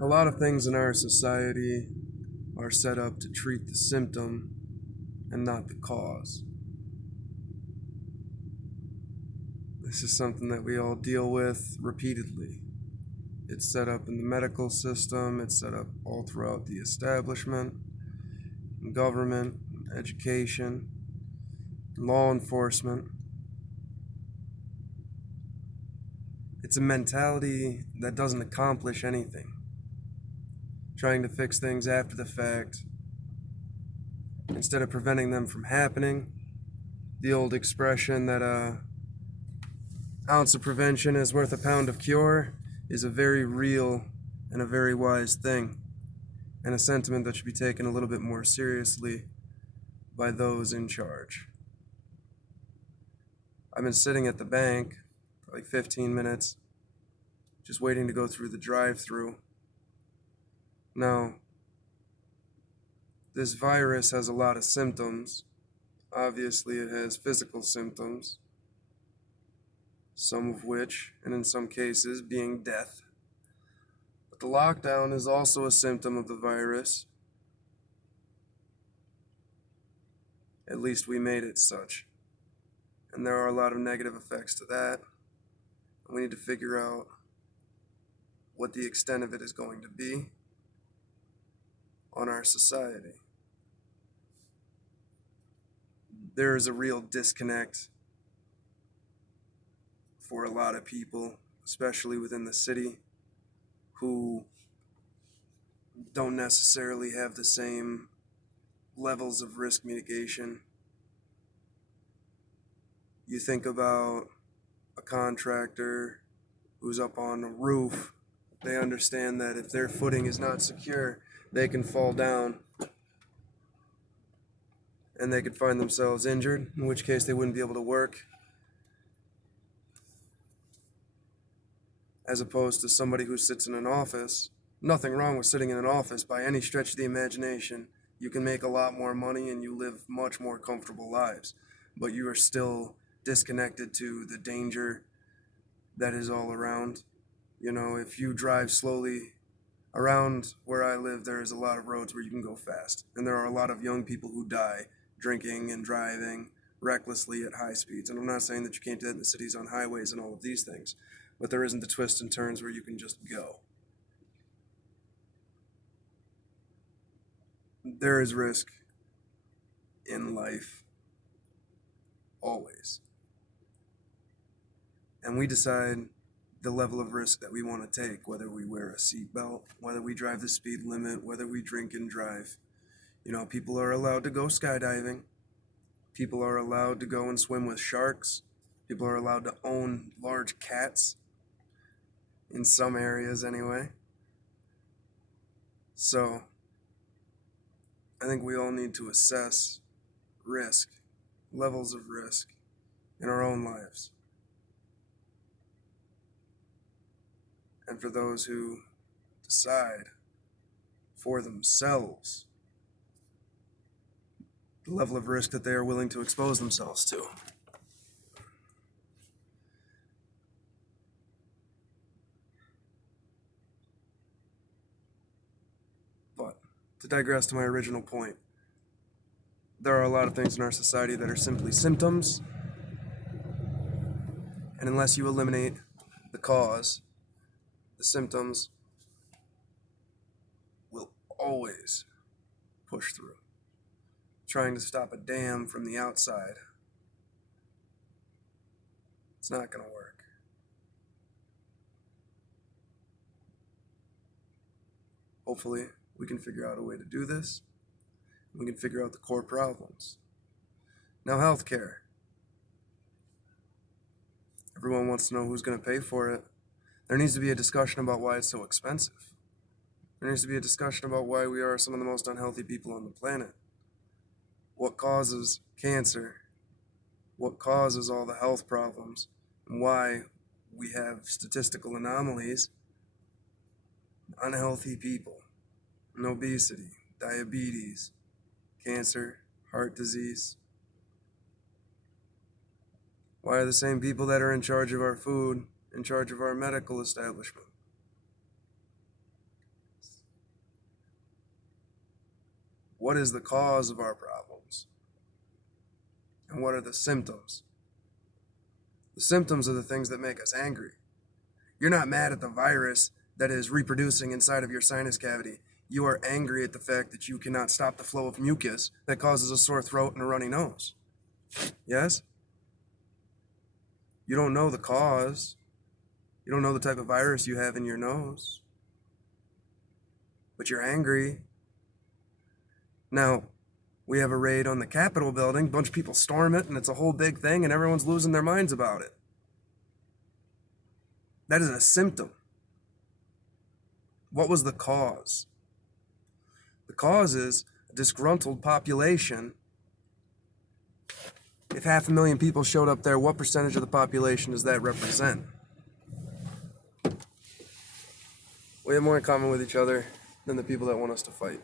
A lot of things in our society are set up to treat the symptom and not the cause. This is something that we all deal with repeatedly. It's set up in the medical system, it's set up all throughout the establishment, government, education, law enforcement. It's a mentality that doesn't accomplish anything. Trying to fix things after the fact instead of preventing them from happening. The old expression that ounce of prevention is worth a pound of cure is a very real and a very wise thing, and a sentiment that should be taken a little bit more seriously by those in charge. I've been sitting at the bank for like 15 minutes, just waiting to go through the drive-thru. Now, this virus has a lot of symptoms. Obviously, it has physical symptoms, some of which, and in some cases, being death. But the lockdown is also a symptom of the virus. At least we made it such. And there are a lot of negative effects to that. And we need to figure out what the extent of it is going to be on our society. There is a real disconnect for a lot of people, especially within the city, who don't necessarily have the same levels of risk mitigation. You think about a contractor who's up on a roof, they understand that if their footing is not secure, they can fall down and they could find themselves injured, in which case they wouldn't be able to work. As opposed to somebody who sits in an office. Nothing wrong with sitting in an office by any stretch of the imagination. You can make a lot more money and you live much more comfortable lives, but you are still disconnected to the danger that is all around. You know, if you drive slowly around where I live, there is a lot of roads where you can go fast, and there are a lot of young people who die drinking and driving recklessly at high speeds. And I'm not saying that you can't do that in the cities on highways and all of these things, but there isn't the twists and turns where you can just go. There is risk in life, always. And we decide the level of risk that we want to take, whether we wear a seatbelt, whether we drive the speed limit, whether we drink and drive. You know, people are allowed to go skydiving. People are allowed to go and swim with sharks. People are allowed to own large cats, in some areas anyway. So, I think we all need to assess risk, levels of risk in our own lives. And for those who decide for themselves the level of risk that they are willing to expose themselves to. But to digress to my original point, there are a lot of things in our society that are simply symptoms, and unless you eliminate the cause, the symptoms will always push through. Trying to stop a dam from the outside, it's not going to work. Hopefully, we can figure out a way to do this. We can figure out the core problems. Now, healthcare. Everyone wants to know who's going to pay for it. There needs to be a discussion about why it's so expensive. There needs to be a discussion about why we are some of the most unhealthy people on the planet. What causes cancer? What causes all the health problems? And why we have statistical anomalies, unhealthy people, and obesity, diabetes, cancer, heart disease. Why are the same people that are in charge of our food in charge of our medical establishment? What is the cause of our problems? And what are the symptoms? The symptoms are the things that make us angry. You're not mad at the virus that is reproducing inside of your sinus cavity. You are angry at the fact that you cannot stop the flow of mucus that causes a sore throat and a runny nose. Yes? You don't know the cause. You don't know the type of virus you have in your nose. But you're angry. Now, we have a raid on the Capitol building, a bunch of people storm it, and it's a whole big thing, and everyone's losing their minds about it. That is a symptom. What was the cause? The cause is a disgruntled population. If 500,000 people showed up there, what percentage of the population does that represent? We have more in common with each other than the people that want us to fight.